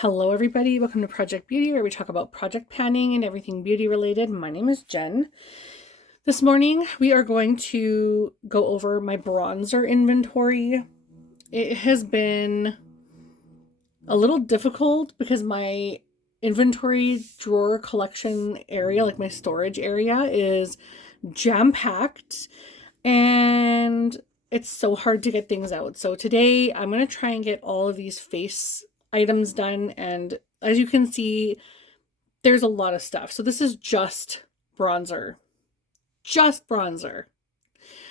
Hello everybody, welcome to Project Beauty, where we talk about project planning and everything beauty related. My name is Jen. This morning we are going to go over my bronzer inventory. It has been a little difficult because my inventory drawer collection area, like my storage area, is jam-packed and it's so hard to get things out. So today I'm going to try and get all of these face items done, and as you can see, there's a lot of stuff. So this is just bronzer. Just bronzer.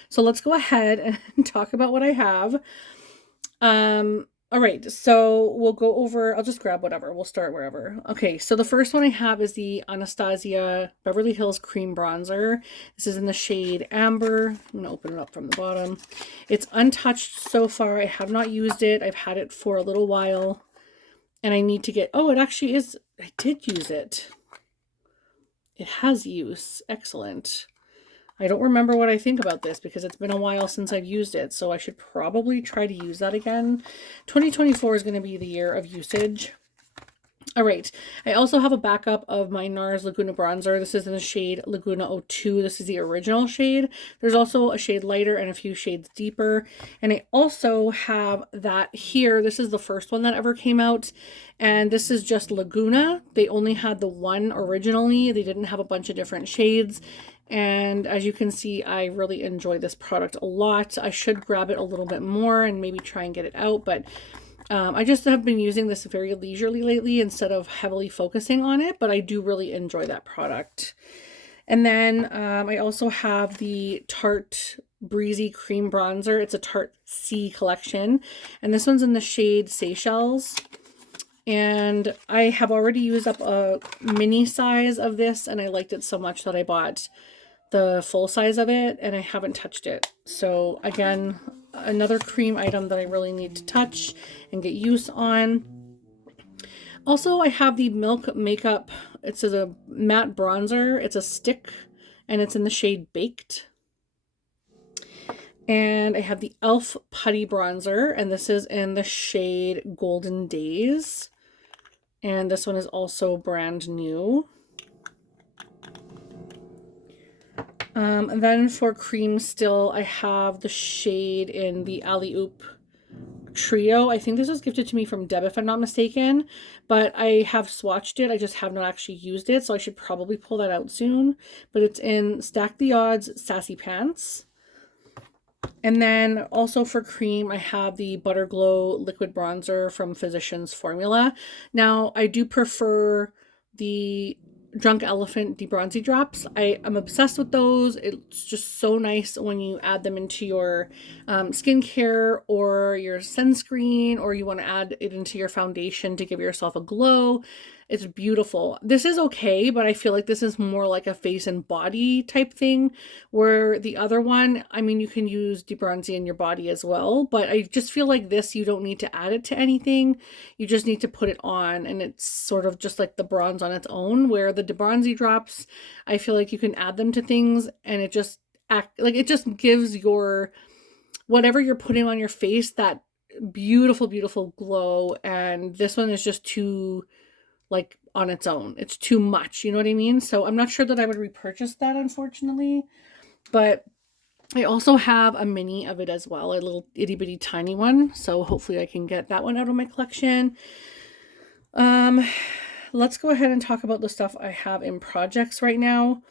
So let's go ahead and talk about what I have. All right, so we'll go over, I'll just grab whatever. We'll start wherever. Okay, so the first one I have is the Anastasia Beverly Hills Cream Bronzer. This is in the shade Amber. I'm going to open it up from the bottom. It's untouched so far. I have not used it. I've had it for a little while. And I need to get, oh, it actually is, I did use it. It has use. Excellent. I don't remember what I think about this because it's been a while since I've used it, so I should probably try to use that again. 2024 is going to be the year of usage. All right, I also have a backup of my NARS Laguna bronzer. This is in the shade Laguna 02. This is the original shade. There's also a shade lighter and a few shades deeper. And I also have that here. This is the first one that ever came out. And this is just Laguna. They only had the one originally. They didn't have a bunch of different shades. And as you can see, I really enjoy this product a lot. I should grab it a little bit more and maybe try and get it out, but I just have been using this very leisurely lately instead of heavily focusing on it, but I do really enjoy that product. And then I also have the Tarte Breezy Cream Bronzer. It's a Tarte C collection, and this one's in the shade Seychelles. And I have already used up a mini size of this, and I liked it so much that I bought the full size of it, and I haven't touched it. So again, another cream item that I really need to touch and get use on. Also, I have the Milk Makeup. It says a matte bronzer. It's a stick, and it's in the shade Baked. And I have the e.l.f. Putty Bronzer, and this is in the shade Golden Days. And this one is also brand new. And then for cream still, I have the shade in the Alley Oop Trio. I think this was gifted to me from Deb, if I'm not mistaken, but I have swatched it. I just have not actually used it, so I should probably pull that out soon. But it's in Stack the Odds Sassy Pants. And then also for cream, I have the Butter Glow Liquid Bronzer from Physicians Formula. Now, I do prefer the Drunk Elephant Debronzy Drops. I'm obsessed with those. It's just so nice when you add them into your skincare or your sunscreen, or you want to add it into your foundation to give yourself a glow. It's beautiful. This is okay, but I feel like this is more like a face and body type thing, where the other one, I mean, you can use debronzy in your body as well, but I just feel like this, you don't need to add it to anything. You just need to put it on, and it's sort of just like the bronze on its own, where the debronzy drops, I feel like you can add them to things and it just it just gives your whatever you're putting on your face that beautiful, beautiful glow. And this one is just too, like, on its own. It's too much, you know what I mean? So I'm not sure that I would repurchase that, unfortunately. But I also have a mini of it as well, a little itty bitty tiny one. So hopefully I can get that one out of my collection. Let's go ahead and talk about the stuff I have in projects right now,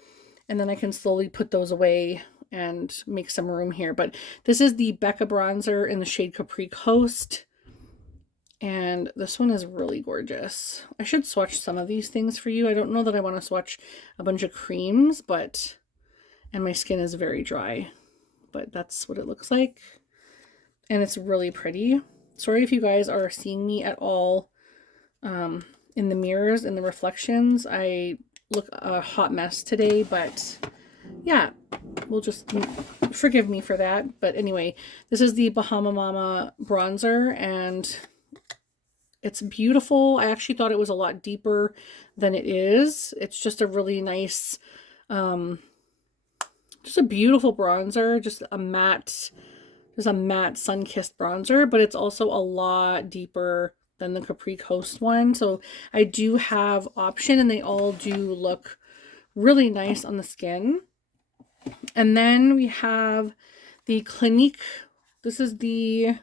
and then I can slowly put those away and make some room here. But this is the Becca bronzer in the shade Capri Coast. And this one is really gorgeous. I should swatch some of these things for you. I don't know that I want to swatch a bunch of creams, and my skin is very dry, but that's what it looks like. And it's really pretty. Sorry if you guys are seeing me at all in the mirrors, in the reflections. I look a hot mess today, but yeah, we'll just forgive me for that. But anyway, this is the Bahama Mama bronzer, and it's beautiful. I actually thought it was a lot deeper than it is. It's just a really nice, just a beautiful bronzer, just a matte sun-kissed bronzer, but it's also a lot deeper than the Capri Coast one. So I do have option, and they all do look really nice on the skin. And then we have the Clinique. This is the,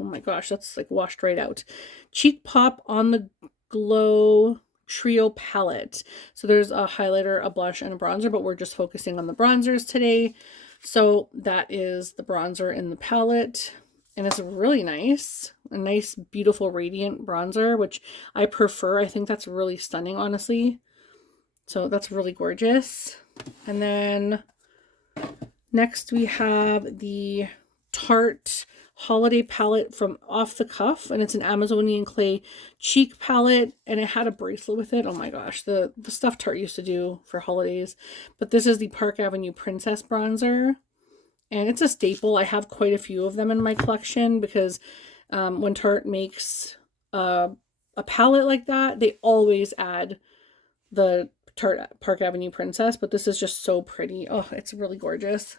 oh my gosh, that's like washed right out. Cheek Pop On the Glow Trio Palette. So there's a highlighter, a blush, and a bronzer, but we're just focusing on the bronzers today. So that is the bronzer in the palette. And it's really nice. A nice, beautiful, radiant bronzer, which I prefer. I think that's really stunning, honestly. So that's really gorgeous. And then next we have the Tarte Holiday Palette from Off the Cuff, and it's an Amazonian clay cheek palette, and it had a bracelet with it. Oh my gosh, the stuff Tarte used to do for holidays. But this is the Park Avenue Princess bronzer, and it's a staple. I have quite a few of them in my collection because when Tarte makes a palette like that, they always add the Tarte Park Avenue Princess, but this is just so pretty. Oh, it's really gorgeous.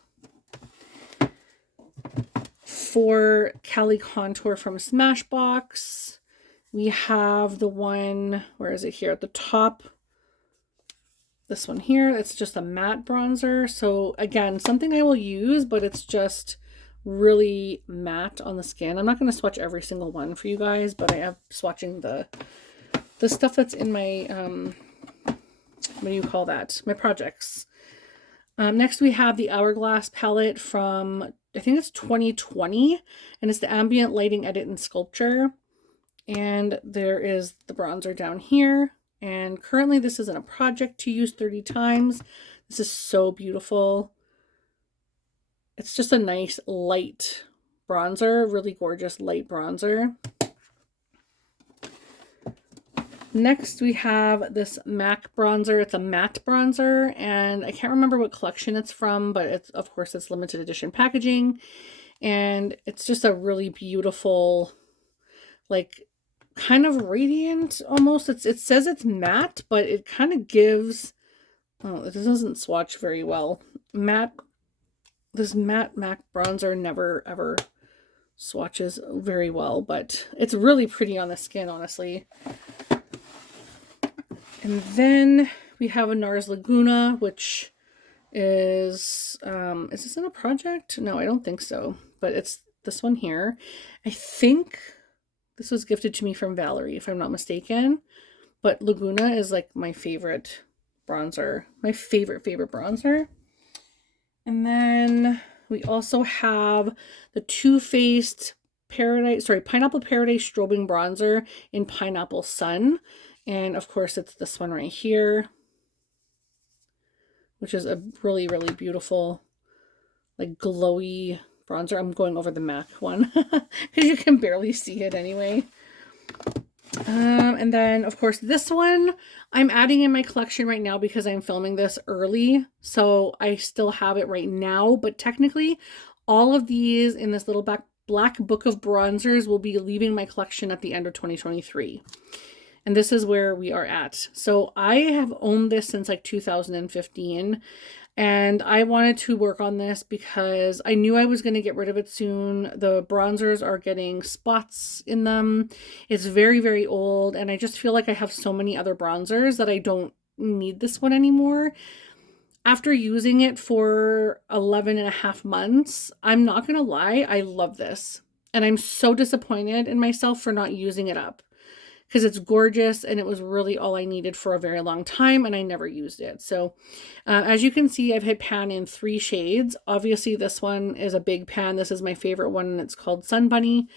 For Cali Contour from Smashbox, we have the one, where is it here at the top? This one here, it's just a matte bronzer. So again, something I will use, but it's just really matte on the skin. I'm not going to swatch every single one for you guys, but I am swatching the stuff that's in my, what do you call that? My projects. Next we have the Hourglass palette from, I think it's 2020, and it's the Ambient Lighting Edit and Sculpture. And there is the bronzer down here. And currently this is in a project to use 30 times. This is so beautiful. It's just a nice light bronzer, really gorgeous light bronzer. Next, we have this MAC bronzer. It's a matte bronzer, and I can't remember what collection it's from, but it's, of course, it's limited edition packaging. And it's just a really beautiful, like, kind of radiant almost. It says it's matte, but it kind of gives, oh, it doesn't swatch very well. Matte, this matte MAC bronzer never ever swatches very well, but it's really pretty on the skin, honestly. And then we have a NARS Laguna, which is this in a project? No, I don't think so, but it's this one here. I think this was gifted to me from Valerie, if I'm not mistaken, but Laguna is like my favorite bronzer, my favorite bronzer. And then we also have the Too Faced Pineapple Paradise Strobing Bronzer in Pineapple Sun. And of course, it's this one right here, which is a really, really beautiful, like glowy bronzer. I'm going over the MAC one because you can barely see it anyway. And then, of course, this one I'm adding in my collection right now because I'm filming this early. So I still have it right now, but technically all of these in this little black book of bronzers will be leaving my collection at the end of 2023. And this is where we are at. So I have owned this since like 2015. And I wanted to work on this because I knew I was going to get rid of it soon. The bronzers are getting spots in them. It's very, very old. And I just feel like I have so many other bronzers that I don't need this one anymore. After using it for 11 and a half months, I'm not going to lie, I love this. And I'm so disappointed in myself for not using it up, because it's gorgeous and it was really all I needed for a very long time and I never used it. So as you can see, I've hit pan in 3 shades. Obviously this one is a big pan. This is my favorite one and it's called Sun Bunny.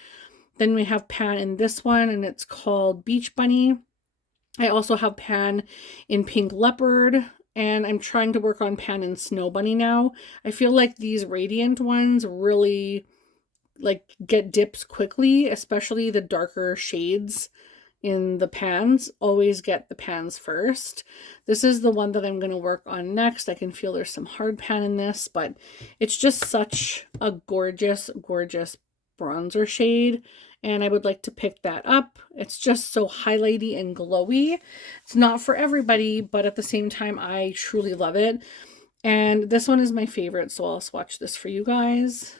Then we have pan in this one and it's called Beach Bunny. I also have pan in Pink Leopard, and I'm trying to work on pan in Snow Bunny now. I feel like these radiant ones really like get dips quickly, especially the darker shades in the pans always get the pans first. This is the one that I'm going to work on next. I can feel there's some hard pan in this, but it's just such a gorgeous, gorgeous bronzer shade. And I would like to pick that up. It's just so highlighty and glowy. It's not for everybody, but at the same time, I truly love it. And this one is my favorite, so I'll swatch this for you guys.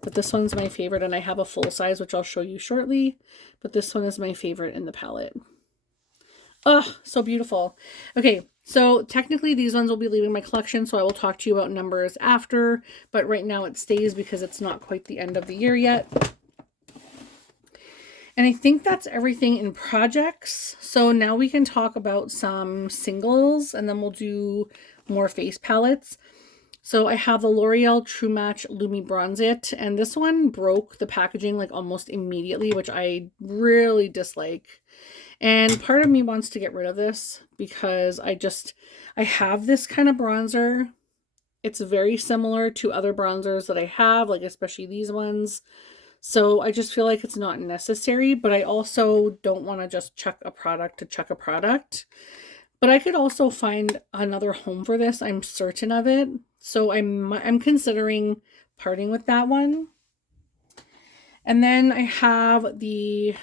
But this one's my favorite, and I have a full size, which I'll show you shortly. But this one is my favorite in the palette. Oh, so beautiful. Okay, so technically these ones will be leaving my collection, so I will talk to you about numbers after. But right now it stays because it's not quite the end of the year yet. And I think that's everything in projects. So now we can talk about some singles, and then we'll do more face palettes. So I have the L'Oreal True Match Lumi Bronze It, and this one broke the packaging like almost immediately, which I really dislike. And part of me wants to get rid of this because I have this kind of bronzer. It's very similar to other bronzers that I have, like especially these ones. So I just feel like it's not necessary, but I also don't want to just chuck a product to chuck a product. But I could also find another home for this. I'm certain of it. So I'm considering parting with that one. And then I have the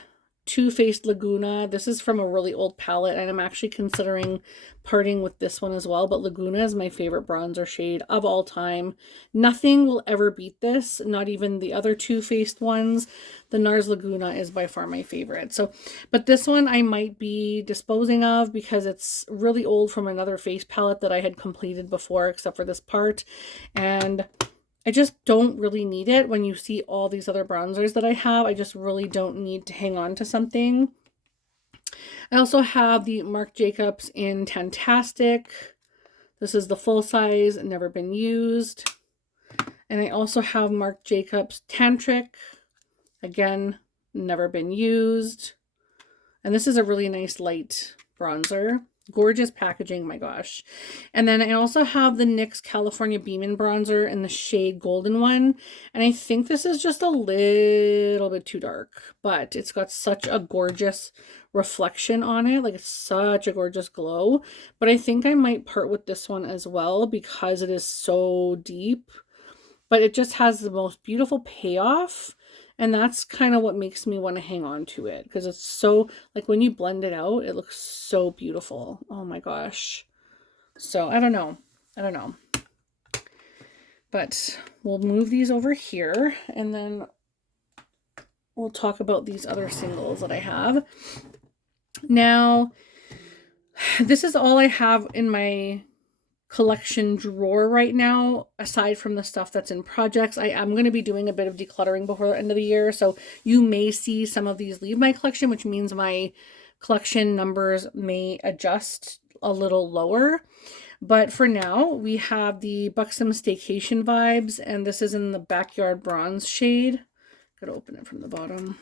Too Faced Laguna. This is from a really old palette, and I'm actually considering parting with this one as well. But Laguna is my favorite bronzer shade of all time. Nothing will ever beat this, not even the other Too Faced ones. The NARS Laguna is by far my favorite. So, but this one I might be disposing of because it's really old from another face palette that I had completed before, except for this part. And I just don't really need it when you see all these other bronzers that I have. I just really don't need to hang on to something. I also have the Marc Jacobs in Tantastic. This is the full size, never been used. And I also have Marc Jacobs Tantric. Again, never been used. And this is a really nice light bronzer. Gorgeous packaging, my gosh. And then I also have the NYX California Beamin' Bronzer in the shade Golden one. And I think this is just a little bit too dark, but it's got such a gorgeous reflection on it. Like, it's such a gorgeous glow. But I think I might part with this one as well because it is so deep. But it just has the most beautiful payoff. And that's kind of what makes me want to hang on to it because it's so, like, when you blend it out, it looks so beautiful. Oh my gosh. So I don't know. But we'll move these over here and then we'll talk about these other singles that I have. Now, this is all I have in my collection drawer right now, aside from the stuff that's in projects. I am going to be doing a bit of decluttering before the end of the year, so you may see some of these leave my collection, which means my collection numbers may adjust a little lower. But for now, we have the Buxom Staycation Vibes, and this is in the Backyard Bronze shade. Gotta open it from the bottom.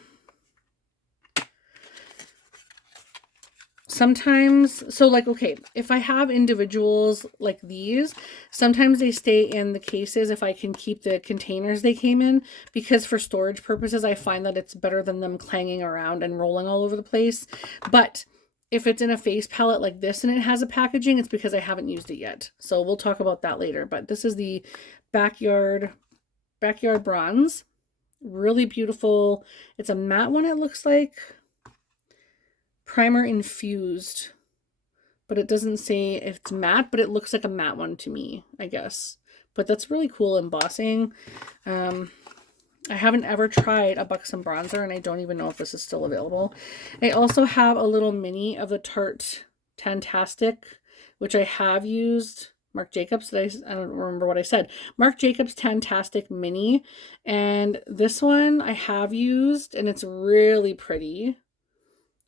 Sometimes, so like, okay, if I have individuals like these, sometimes they stay in the cases if I can keep the containers they came in, because for storage purposes, I find that it's better than them clanging around and rolling all over the place. But if it's in a face palette like this and it has a packaging, it's because I haven't used it yet. So we'll talk about that later. But this is the Backyard Bronze. Really beautiful. It's a matte one, it looks like. Primer infused, but it doesn't say if it's matte, but it looks like a matte one to me, I guess. But that's really cool embossing. I haven't ever tried a Buxom bronzer, and I don't even know if this is still available. I also have a little mini of the Tarte Tantastic, which I have used. Marc Jacobs, I don't remember what I said. Marc Jacobs Tantastic Mini, and this one I have used, and it's really pretty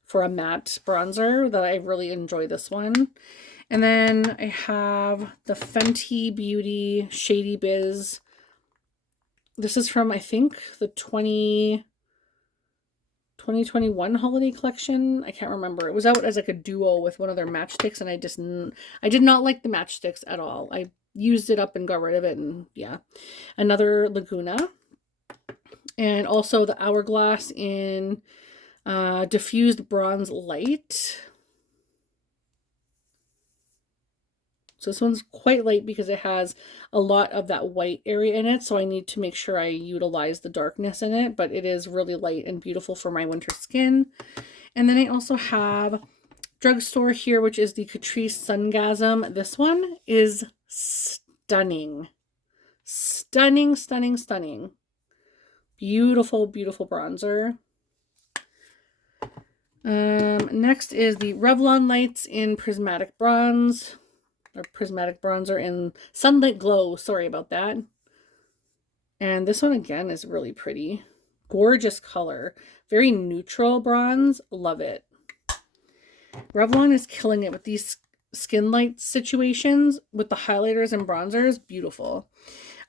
for a matte bronzer. That I really enjoy this one. And then I have the Fenty Beauty Shady Biz. This is from, I think, the 2021 holiday collection. I can't remember. It was out as like a duo with one of their matchsticks, and I did not like the matchsticks at all. I used it up and got rid of it, and yeah. Another Laguna. And also the Hourglass in diffused bronze light. So this one's quite light because it has a lot of that white area in it, so I need to make sure I utilize the darkness in it, but it is really light and beautiful for my winter skin. And then I also have Drugstore here, which is the Catrice Sungasm. This one is stunning. Stunning, stunning, stunning. Beautiful, beautiful bronzer. Next is the Revlon Lights in Prismatic Bronze, or Prismatic Bronzer in Sunlit Glow. Sorry about that. And this one again is really pretty. Gorgeous color. Very neutral bronze. Love it. Revlon is killing it with these skin light situations with the highlighters and bronzers. Beautiful.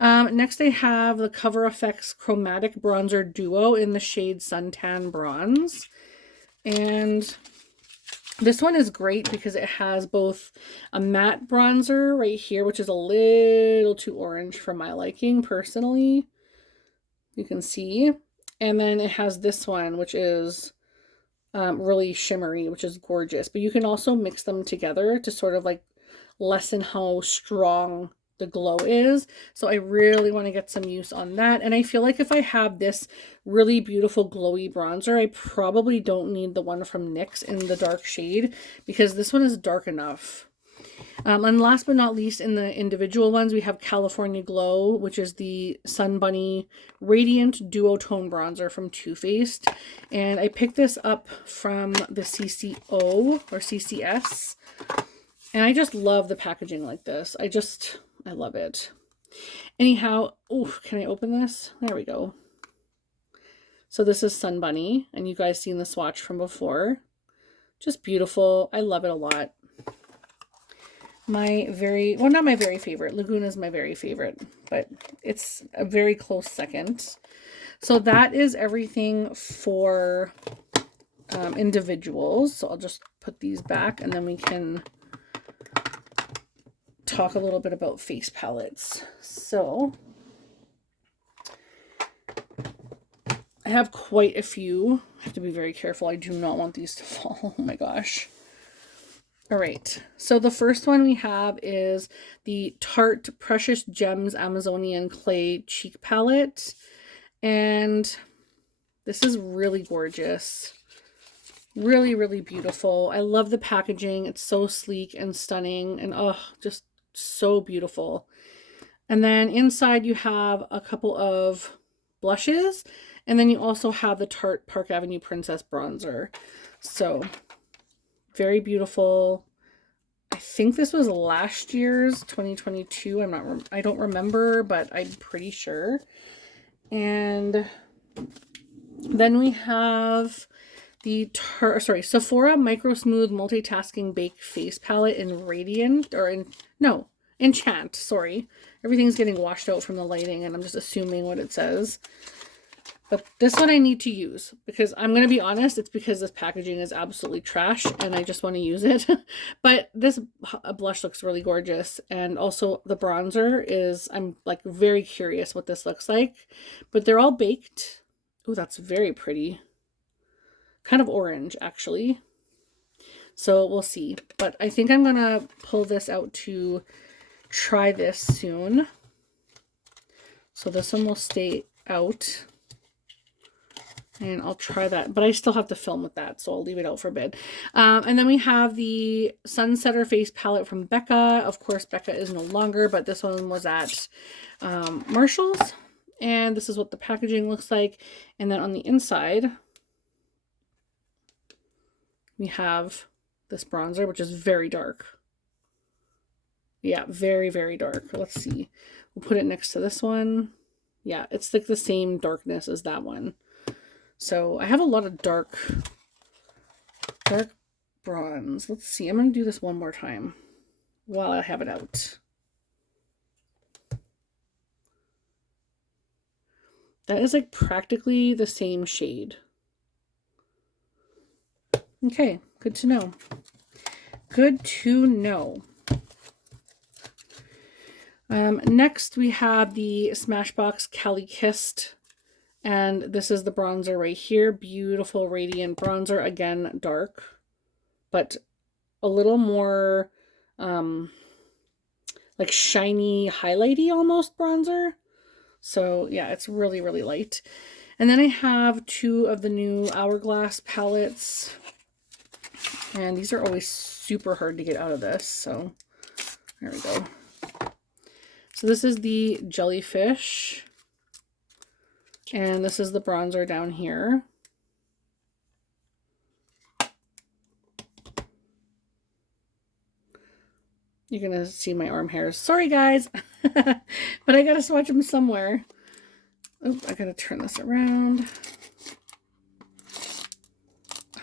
Next I have the Cover FX Chromatic Bronzer Duo in the shade Suntan Bronze. And this one is great because it has both a matte bronzer right here, which is a little too orange for my liking personally. You can see. And then it has this one, which is really shimmery, which is gorgeous. But you can also mix them together to sort of like lessen how strong the glow is. So I really want to get some use on that. And I feel like if I have this really beautiful glowy bronzer, I probably don't need the one from NYX in the dark shade because this one is dark enough. And last but not least, in the individual ones, we have California Glow, which is the Sun Bunny Radiant Duotone Bronzer from Too Faced. And I picked this up from the CCO or CCS. And I just love the packaging like this. I love it. Anyhow, oh, can I open this? There we go. So this is Sun Bunny, and you guys seen the swatch from before. Just beautiful. I love it a lot. Well, not my very favorite. Laguna is my very favorite, but it's a very close second. So that is everything for individuals. So I'll just put these back and then we can talk a little bit about face palettes. So I have quite a few. I have to be very careful. I do not want these to fall. Oh my gosh. All right, so the first one we have is the Tarte Precious Gems Amazonian Clay Cheek Palette. And this is really gorgeous. Really, really beautiful. I love the packaging. It's so sleek and stunning and oh, just so beautiful. And then inside you have a couple of blushes. And then you also have the Tarte Park Avenue Princess Bronzer. So very beautiful. I think this was last year's 2022. I don't remember, but I'm pretty sure. And then we have the Sephora Micro Smooth Multitasking Bake Face Palette in Radiant, Enchant, sorry. Everything's getting washed out from the lighting and I'm just assuming what it says. But this one I need to use because I'm going to be honest, it's because this packaging is absolutely trash and I just want to use it. But this blush looks really gorgeous. And also the bronzer I'm like very curious what this looks like. But they're all baked. Oh, that's very pretty. Kind of orange actually. So we'll see. But I think I'm going to pull this out to try this soon. So this one will stay out. And I'll try that, but I still have to film with that, so I'll leave it out for a bit. And then we have the Sunsetter Face Palette from Becca. Of course, Becca is no longer, but this one was at Marshall's. And this is what the packaging looks like. And then on the inside, we have this bronzer, which is very dark. Yeah, very, very dark. Let's see. We'll put it next to this one. Yeah, it's like the same darkness as that one. So I have a lot of dark bronze. Let's see. I'm going to do this one more time while I have it out. That is like practically the same shade. Okay, good to know. Good to know. Next we have the Smashbox Cali Kissed. And this is the bronzer right here. Beautiful radiant bronzer. Again, dark. But a little more like shiny, highlighty almost bronzer. So yeah, it's really, really light. And then I have two of the new Hourglass palettes. And these are always super hard to get out of this. So there we go. So this is the Jellyfish. And this is the bronzer down here. You're going to see my arm hairs. Sorry, guys. But I got to swatch them somewhere. Oop, I got to turn this around.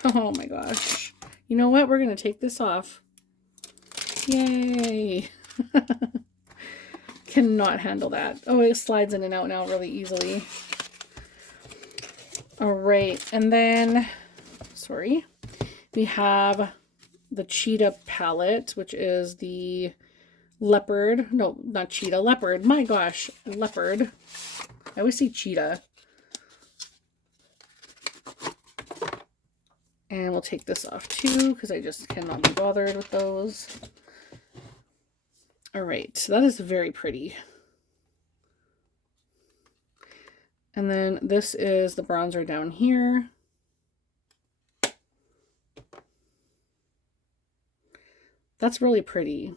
Oh my gosh. You know what? We're going to take this off. Yay. Cannot handle that. Oh, it slides in and out now really easily. All right. And then, sorry, we have the Cheetah palette, which is the leopard. No, not cheetah, leopard. My gosh, leopard. I always say cheetah. And we'll take this off too, because I just cannot be bothered with those. All right, so that is very pretty. And then this is the bronzer down here. That's really pretty.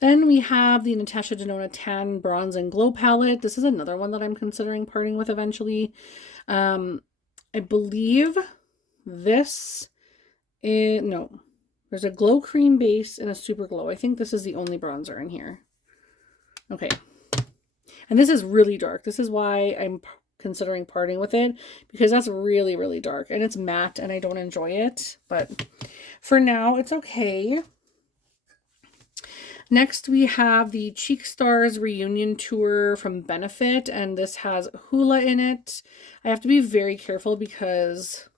Then we have the Natasha Denona Tan Bronze and Glow palette. This is another one that I'm considering parting with eventually. I believe this is, no, there's a glow cream base and a super glow. I think this is the only bronzer in here. Okay. And this is really dark. This is why I'm considering parting with it, because that's really, really dark and it's matte and I don't enjoy it. But for now, it's okay. Next, we have the Cheek Stars Reunion Tour from Benefit, and this has Hoola in it. I have to be very careful because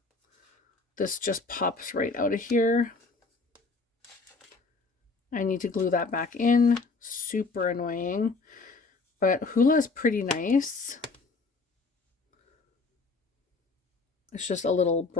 this just pops right out of here. I need to glue that back in. Super annoying. But Hoola is pretty nice. It's just a little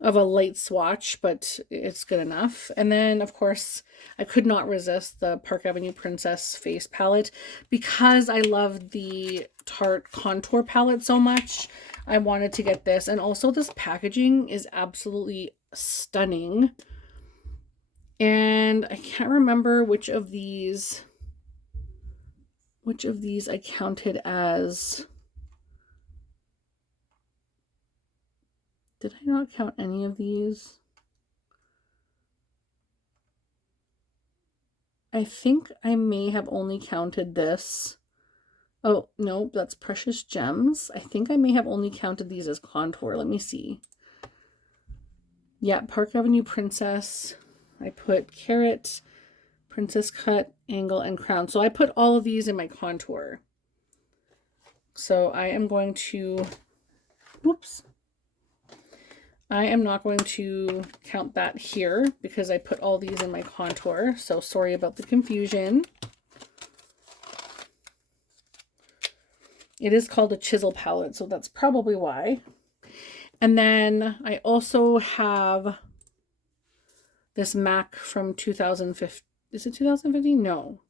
of a light swatch, but it's good enough. And then, of course, I could not resist the Park Avenue Princess Face Palette because I love the Tarte Contour Palette so much. I wanted to get this. And also this packaging is absolutely stunning. And I can't remember which of these I counted as... Did I not count any of these? I think I may have only counted this. Oh, no, that's Precious Gems. I think I may have only counted these as contour. Let me see. Yeah, Park Avenue Princess. I put Carrot, Princess Cut, Angle, and Crown. So I put all of these in my contour. So I am going to... Whoops. I am not going to count that here because I put all these in my contour. So sorry about the confusion. It is called a chisel palette, so that's probably why. And then I also have this MAC from 2015. Is it 2015? No.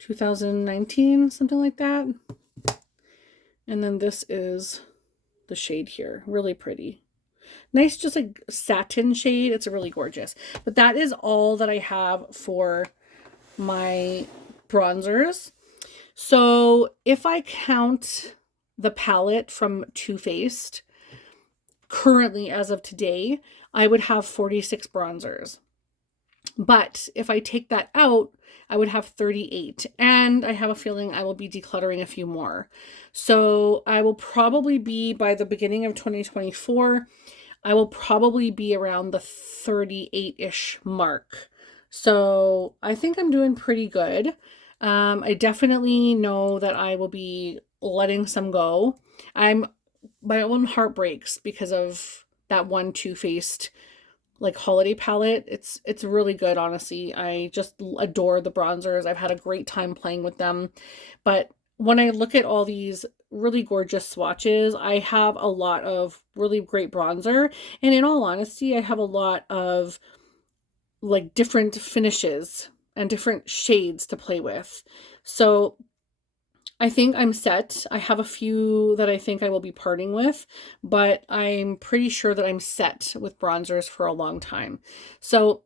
2019, something like that. And then this is the shade here. Really pretty. Nice, just like satin shade. It's really gorgeous. But that is all that I have for my bronzers. So if I count the palette from Too Faced, currently as of today, I would have 46 bronzers. But if I take that out, I would have 38. And I have a feeling I will be decluttering a few more. So I will probably be, by the beginning of 2024, I will probably be around the 38-ish mark. So I think I'm doing pretty good. I definitely know that I will be letting some go. My own heart breaks because of that one Too Faced like holiday palette. It's really good, honestly. I just adore the bronzers. I've had a great time playing with them. But when I look at all these really gorgeous swatches, I have a lot of really great bronzer. And in all honesty, I have a lot of like different finishes and different shades to play with. So I think I'm set. I have a few that I think I will be parting with, but I'm pretty sure that I'm set with bronzers for a long time. So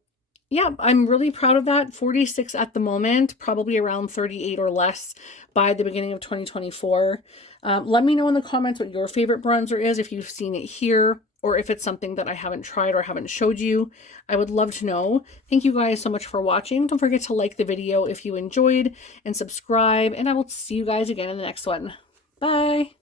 yeah, I'm really proud of that. 46 at the moment, probably around 38 or less by the beginning of 2024. Let me know in the comments what your favorite bronzer is, if you've seen it here, or if it's something that I haven't tried or haven't showed you. I would love to know. Thank you guys so much for watching. Don't forget to like the video if you enjoyed and subscribe, and I will see you guys again in the next one. Bye!